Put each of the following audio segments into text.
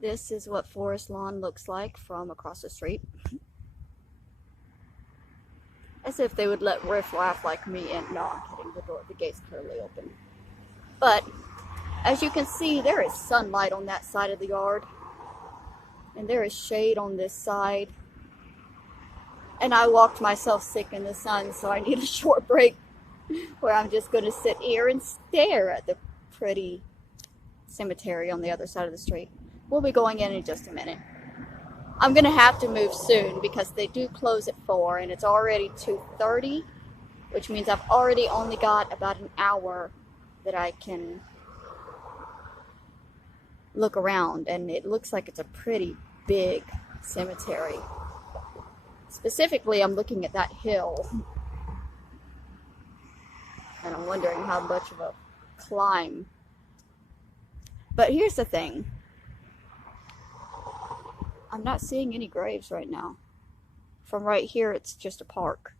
This is what forest lawn looks like from across the street. As if they would let riffraff like me in. No, I'm kidding. The gate's clearly open. But as you can see, there is sunlight on that side of the yard. And there is shade on this side. And I walked myself sick in the sun, so I need a short break where I'm just going to sit here and stare at the pretty cemetery on the other side of the street. We'll be going in just a minute. I'm going to have to move soon because they do close at 4 and it's already 2:30, which means I've already only got about an hour that I can look around, and it looks like it's a pretty big cemetery. Specifically, I'm looking at that hill, and I'm wondering how much of a climb. But here's the thing. I'm not seeing any graves right now. From right here, it's just a park.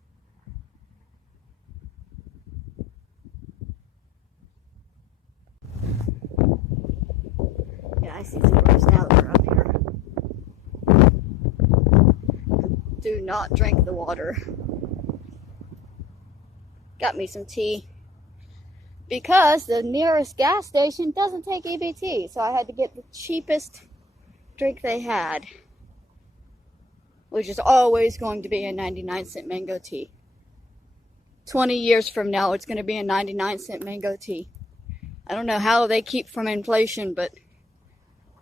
Yeah, I see some graves now that we're up here. Do not drink the water. Got me some tea. Because the nearest gas station doesn't take EBT, so I had to get the cheapest drink they had, which is always going to be a 99-cent mango tea. 20 years from now, it's going to be a 99-cent mango tea. I don't know how they keep from inflation, but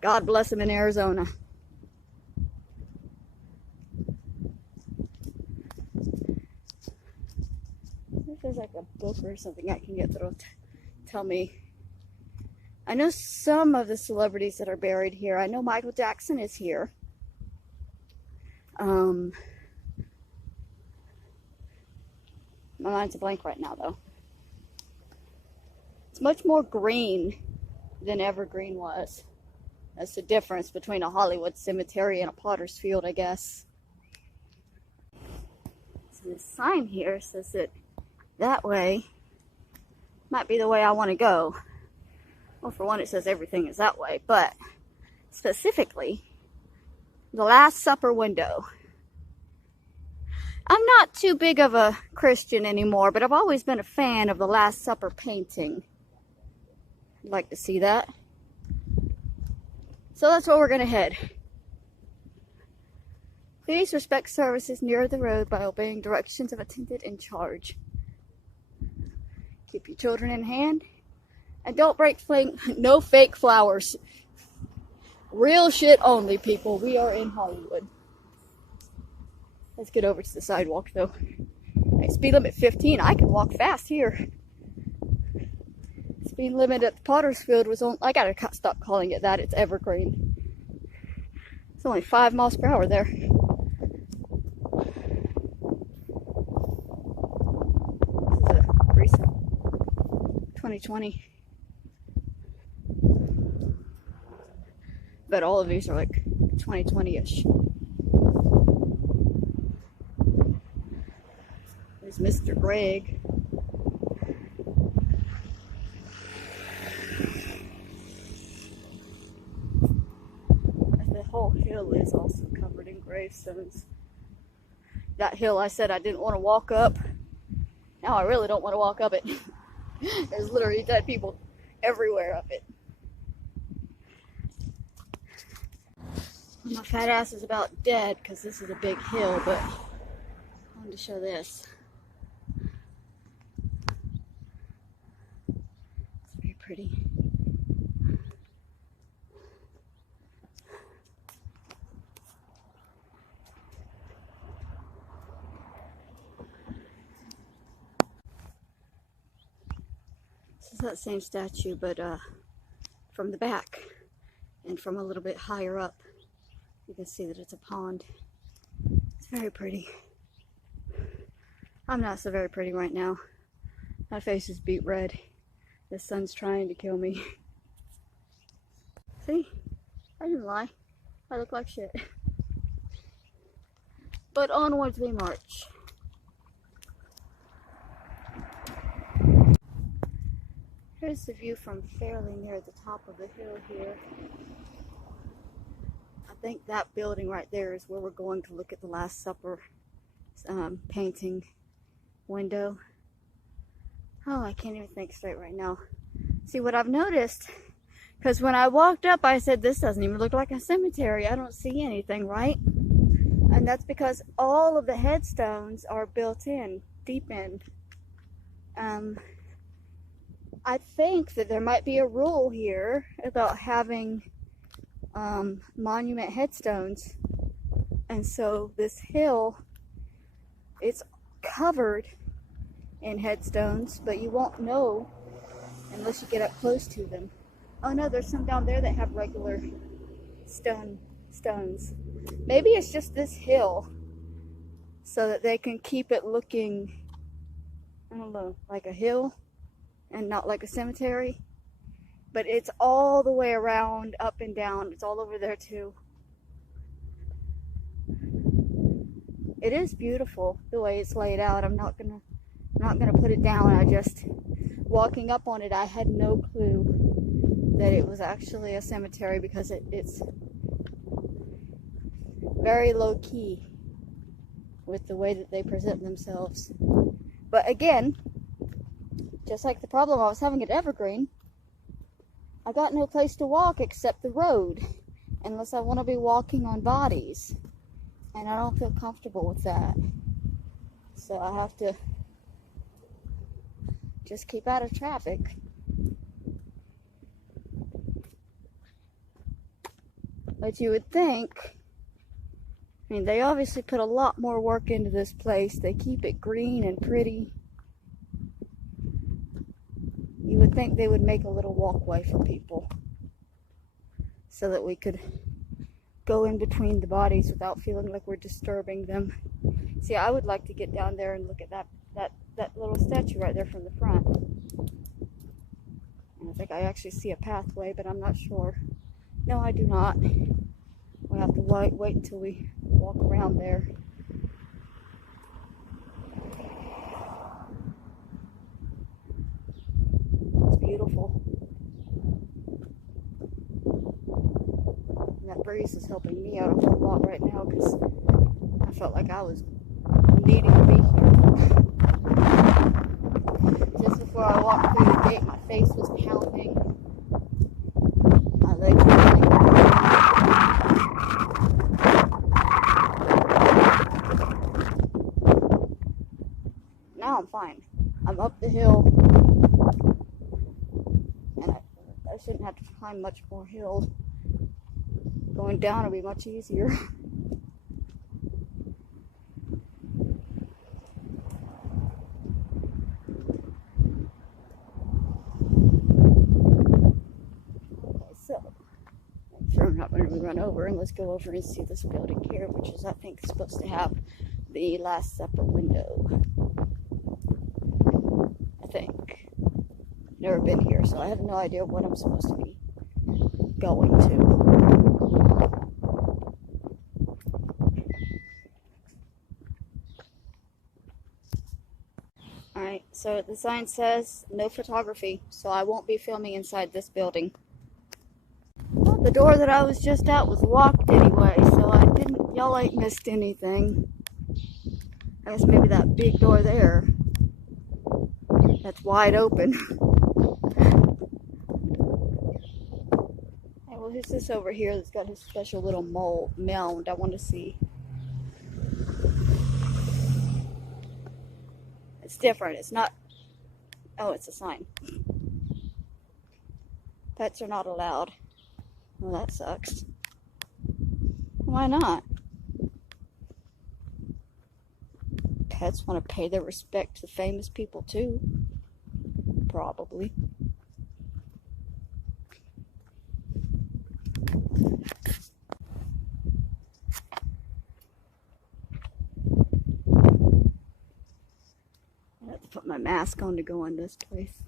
God bless them in Arizona. If there's like a book or something I can get that'll tell me. I know some of the celebrities that are buried here. I know Michael Jackson is here. My mind's a blank right now, though. It's much more green than Evergreen was. That's the difference between a Hollywood cemetery and a potter's field, I guess. So this sign here says that way might be the way I want to go. Well, for one, it says everything is that way, but specifically, the Last Supper window. I'm not too big of a Christian anymore, but I've always been a fan of the Last Supper painting. I'd like to see that. So that's where we're going to head. Please respect services near the road by obeying directions of attendant in charge. Keep your children in hand. And don't break no fake flowers. Real shit only, people. We are in Hollywood. Let's get over to the sidewalk, though. Hey, speed limit 15. I can walk fast here. Speed limit at the Potter's Field was on. I gotta stop calling it that. It's Evergreen. It's only 5 miles per hour there. This is a recent 2020. But all of these are like 2020-ish. There's Mr. Greg. The whole hill is also covered in gravestones. That hill I said I didn't want to walk up. Now I really don't want to walk up it. There's literally dead people everywhere up it. My fat ass is about dead because this is a big hill, but I wanted to show this. It's very pretty. This is that same statue, but from the back and from a little bit higher up. You can see that it's a pond. It's very pretty. I'm not so very pretty right now. My face is beet red. The sun's trying to kill me. See? I didn't lie. I look like shit. But onwards we march. Here's the view from fairly near the top of the hill here. think that building right there is where we're going to look at the Last Supper painting window. Oh, I can't even think straight right now. See, what I've noticed, because when I walked up, I said, this doesn't even look like a cemetery. I don't see anything, right? And that's because all of the headstones are built in, deep in. I think that there might be a rule here about having monument headstones. And so this hill, it's covered in headstones, but you won't know unless you get up close to them. Oh no, there's some down there that have regular stones. Maybe it's just this hill so that they can keep it looking, I don't know, like a hill and not like a cemetery. But it's all the way around, up and down. It's all over there too. It is beautiful the way it's laid out. I'm not gonna put it down. I just, walking up on it, I had no clue that it was actually a cemetery because it's very low key with the way that they present themselves. But again, just like the problem I was having at Evergreen, I got no place to walk except the road, unless I want to be walking on bodies, and I don't feel comfortable with that. So I have to just keep out of traffic. But you would think, I mean, they obviously put a lot more work into this place. They keep it green and pretty. You would think they would make a little walkway for people so that we could go in between the bodies without feeling like we're disturbing them. See, I would like to get down there and look at that little statue right there from the front. And I think I actually see a pathway, but I'm not sure. No, I do not. We'll have to wait until we walk around there. It's beautiful. And that breeze is helping me out a whole lot right now because I felt like I was needing to be here. Just before I walked through the gate, my face was pounding. My legs were hurting. Now I'm fine. I'm up the hill, and I shouldn't have to climb much more hill. Going down will be much easier. I'm not going to run over, and let's go over and see this building here, which is, I think, supposed to have the Last Supper window. I think. Never been here, so I have no idea what I'm supposed to be going to. Alright, so the sign says no photography, so I won't be filming inside this building. The door that I was just at was locked anyway, so y'all ain't missed anything. I guess maybe that big door there, that's wide open. Hey, well, who's this over here that's got his special little mound I want to see? It's different, it's not, oh, it's a sign. Pets are not allowed. Well, that sucks. Why not? Pets want to pay their respect to famous people too. Probably. I have to put my mask on to go in this place.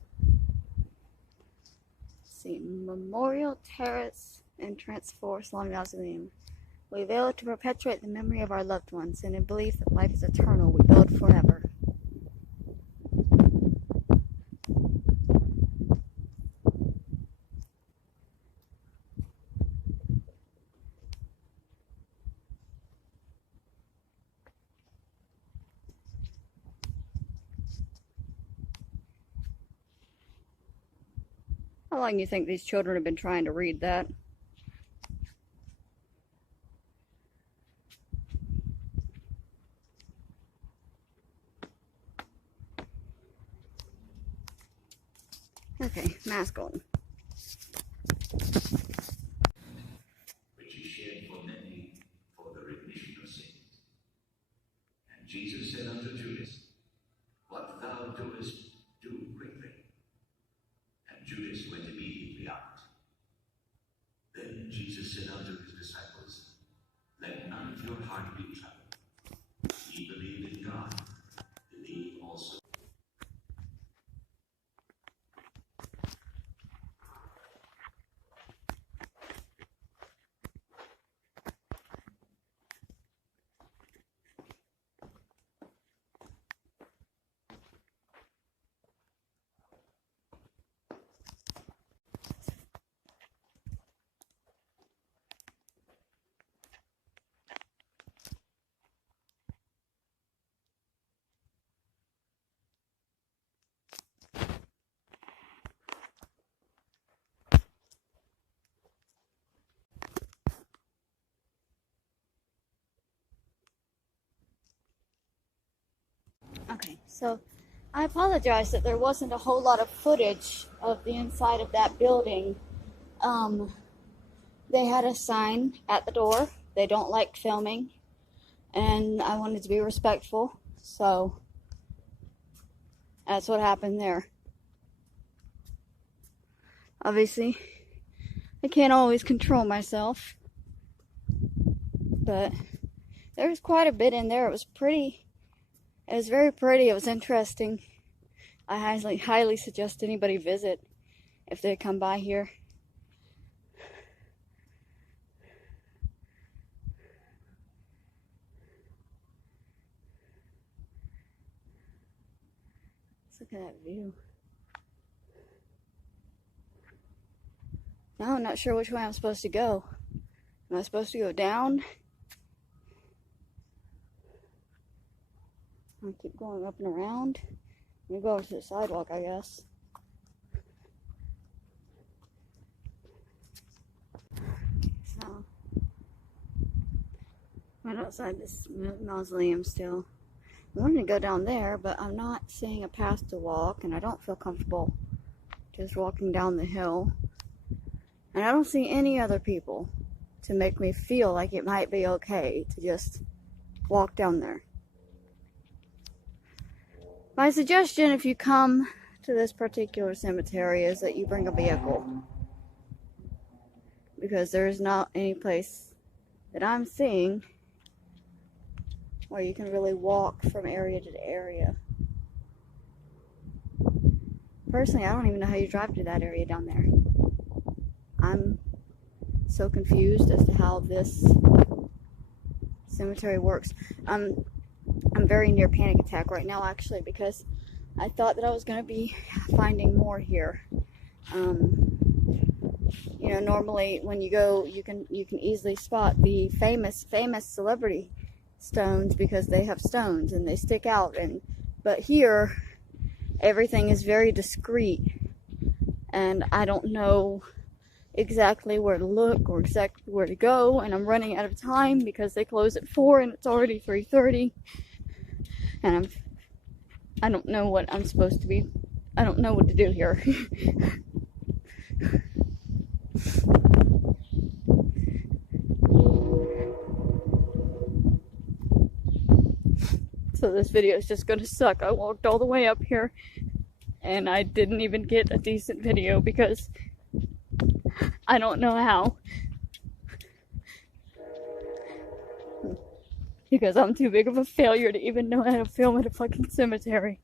See, Memorial Terrace entrance for Salon Mausoleum. We build to perpetuate the memory of our loved ones, and in belief that life is eternal, we build forever. How long do you think these children have been trying to read that? Okay, mask on. Which he shed for many for the remission of sins. And Jesus said unto Judas, What thou doest, do quickly. And Judas went immediately out. Then Jesus said unto his disciples, Let none of your heart be troubled. Ye believe in God, believe also. Okay, so I apologize that there wasn't a whole lot of footage of the inside of that building. They had a sign at the door. They don't like filming, and I wanted to be respectful, so that's what happened there. Obviously, I can't always control myself, but there was quite a bit in there. It was pretty. It was very pretty. It was interesting. I highly suggest anybody visit if they come by here. Let's look at that view. Now I'm not sure which way I'm supposed to go. Am I supposed to go down? I'll keep going up and around. I'm gonna go over to the sidewalk, I guess. So, right outside this mausoleum still. I wanted to go down there, but I'm not seeing a path to walk, and I don't feel comfortable just walking down the hill. And I don't see any other people to make me feel like it might be okay to just walk down there. My suggestion, if you come to this particular cemetery, is that you bring a vehicle, because there is not any place that I'm seeing where you can really walk from area to area. Personally, I don't even know how you drive to that area down there. I'm so confused as to how this cemetery works. I'm very near panic attack right now, actually, because I thought that I was going to be finding more here. You know, normally when you go, you can easily spot the famous celebrity stones because they have stones and they stick out. But here, everything is very discreet, and I don't know exactly where to look or exactly where to go, and I'm running out of time because they close at 4 and it's already 3:30, and I don't know what I'm supposed to be. I don't know what to do here. So this video is just gonna suck. I walked all the way up here and I didn't even get a decent video because I don't know how. Because I'm too big of a failure to even know how to film at a fucking cemetery.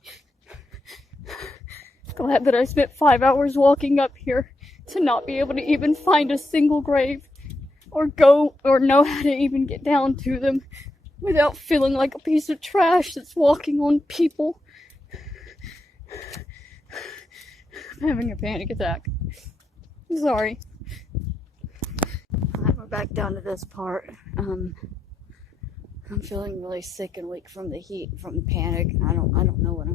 Glad that I spent 5 hours walking up here to not be able to even find a single grave or know how to even get down to them without feeling like a piece of trash that's walking on people. I'm having a panic attack. I'm sorry. Alright, we're back down to this part. I'm feeling really sick and weak from the heat, from the panic, and I don't know what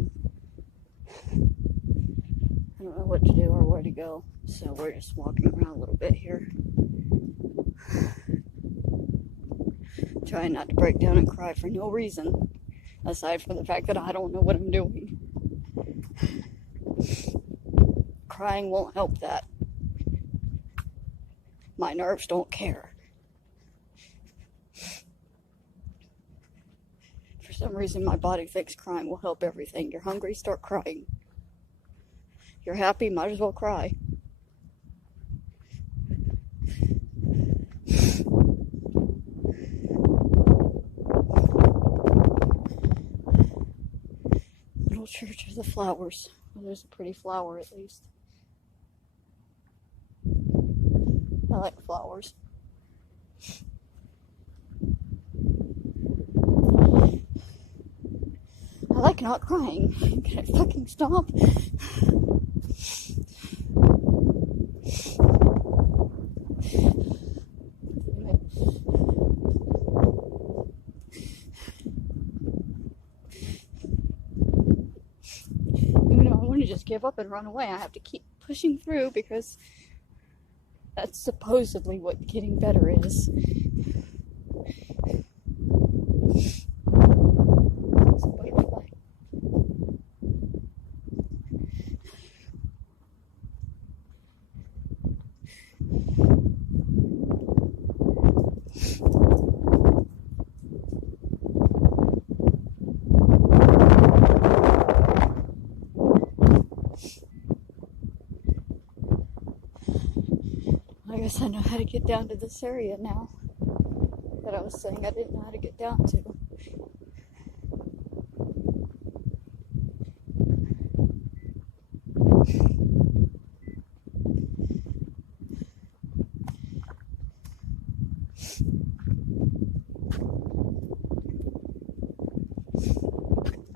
I don't know what to do or where to go, so we're just walking around a little bit here. Trying not to break down and cry for no reason, aside from the fact that I don't know what I'm doing. Crying won't help that. My nerves don't care. For some reason, my body thinks crying will help everything. You're hungry, start crying. You're happy, might as well cry. Little Church of the Flowers. Well, there's a pretty flower at least. I like flowers. I like not crying. Can I fucking stop? Even though I want to just give up and run away, I have to keep pushing through because that's supposedly what getting better is. It's a butterfly. I guess I know how to get down to this area now that I was saying I didn't know how to get down to.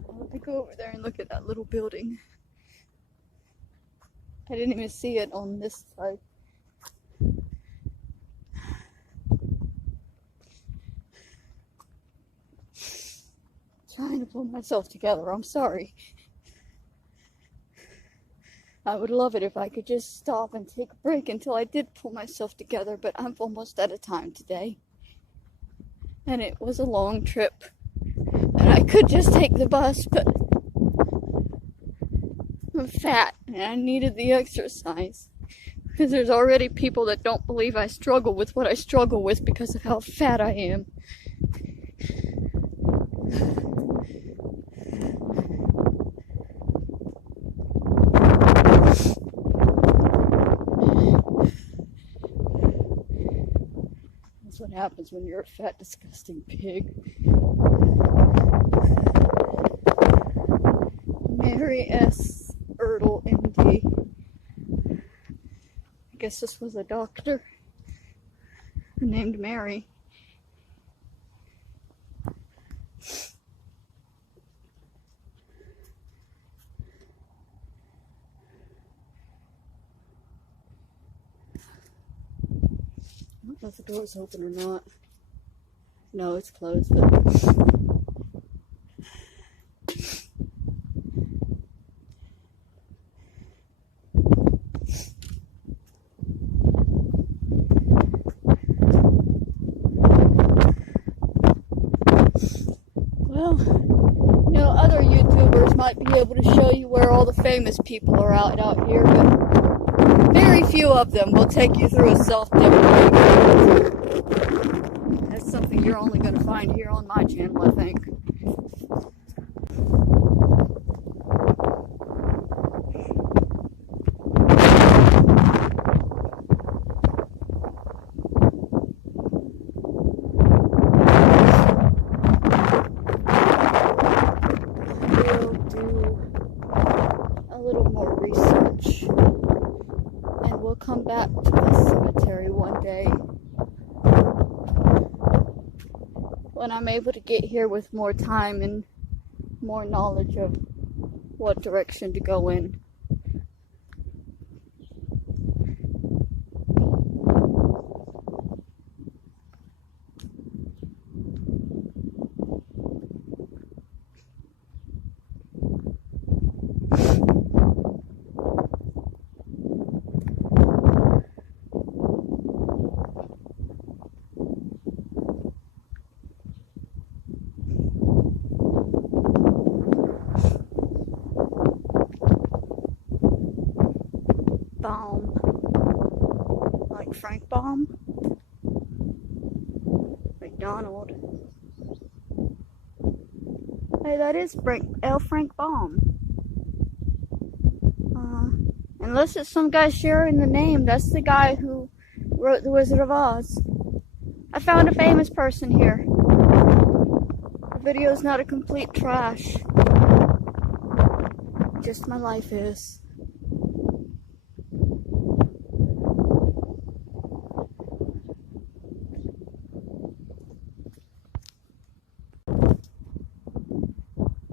Let me go over there and look at that little building. I didn't even see it on this side. Trying to pull myself together. I'm sorry. I would love it if I could just stop and take a break until I did pull myself together, but I'm almost out of time today. And it was a long trip. And I could just take the bus, but I'm fat and I needed the exercise. Because there's already people that don't believe I struggle with what I struggle with because of how fat I am. That's what happens when you're a fat, disgusting pig. Mary S. Erdl, MD. I guess this was a doctor named Mary. I don't know if the door's open or not. No, it's closed, but well, you know, other YouTubers might be able to show you where all the famous people are out here, but very few of them will take you through a self-deprecating. That's something you're only going to find here on my channel, I think. Come back to this cemetery one day when I'm able to get here with more time and more knowledge of what direction to go in. Frank Baum. McDonald. Hey, that is Frank Baum. Unless it's some guy sharing the name, that's the guy who wrote The Wizard of Oz. I found a famous person here. The video's not a complete trash. Just my life is.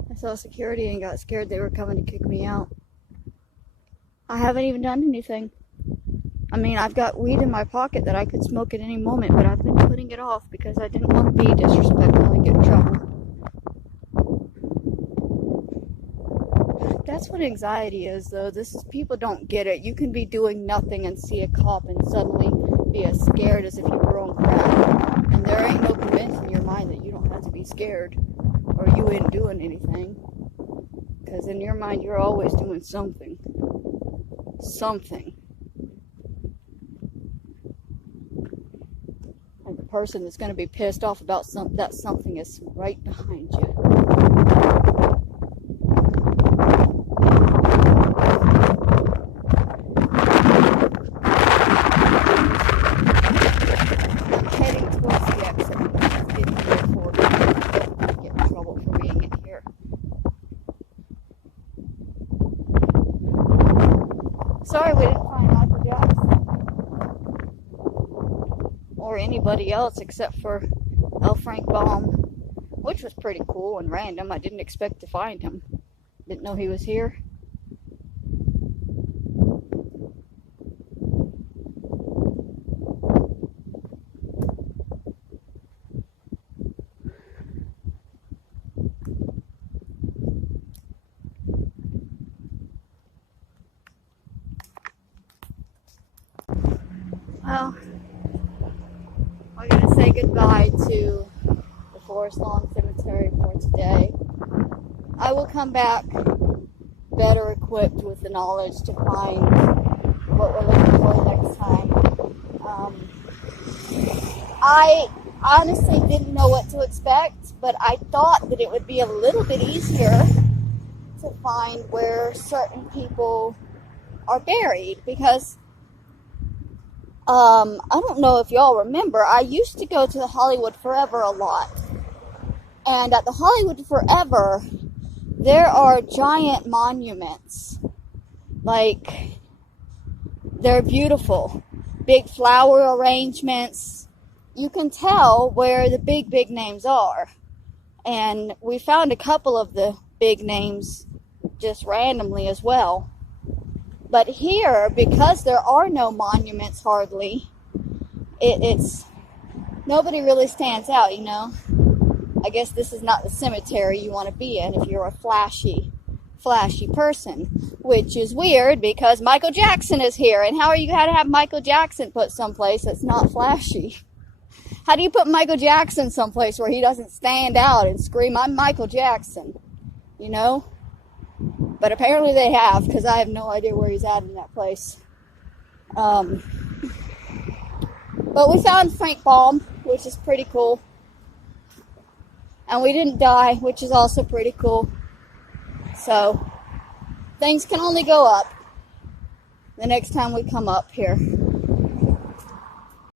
I saw security and got scared they were coming to kick me out. I haven't even done anything. I mean, I've got weed in my pocket that I could smoke at any moment, but I've been putting it off because I didn't want to be disrespectful and get in trouble. That's what anxiety is, though. People don't get it. You can be doing nothing and see a cop and suddenly be as scared as if you were on crack. And there ain't no convincing your mind that you don't have to be scared or you ain't doing anything. Because in your mind, you're always doing something. Something. And the person that's going to be pissed off about that something is right behind you. I'm heading towards the exit. I'm getting here for get in trouble for being in here. Sorry we didn't find Michael Jackson. Or anybody else except for Frank Baum, which was pretty cool and random. I didn't expect to find him. Didn't know he was here. Well, we're going to say goodbye to the Forest Lawn Cemetery for today. I will come back better equipped with the knowledge to find what we're looking for next time. I honestly didn't know what to expect, but I thought that it would be a little bit easier to find where certain people are buried, because I don't know if y'all remember, I used to go to the Hollywood Forever a lot. And at the Hollywood Forever, there are giant monuments. Like, they're beautiful. Big flower arrangements. You can tell where the big names are. And we found a couple of the big names just randomly as well. But here, because there are no monuments hardly, it's nobody really stands out, you know. I guess this is not the cemetery you want to be in if you're a flashy person, which is weird because Michael Jackson is here. And how are you going to have Michael Jackson put someplace that's not flashy? How do you put Michael Jackson someplace where he doesn't stand out and scream, "I'm Michael Jackson," you know? But apparently they have, because I have no idea where he's at in that place. But we found Frank Baum, which is pretty cool. And we didn't die, which is also pretty cool. So, things can only go up the next time we come up here.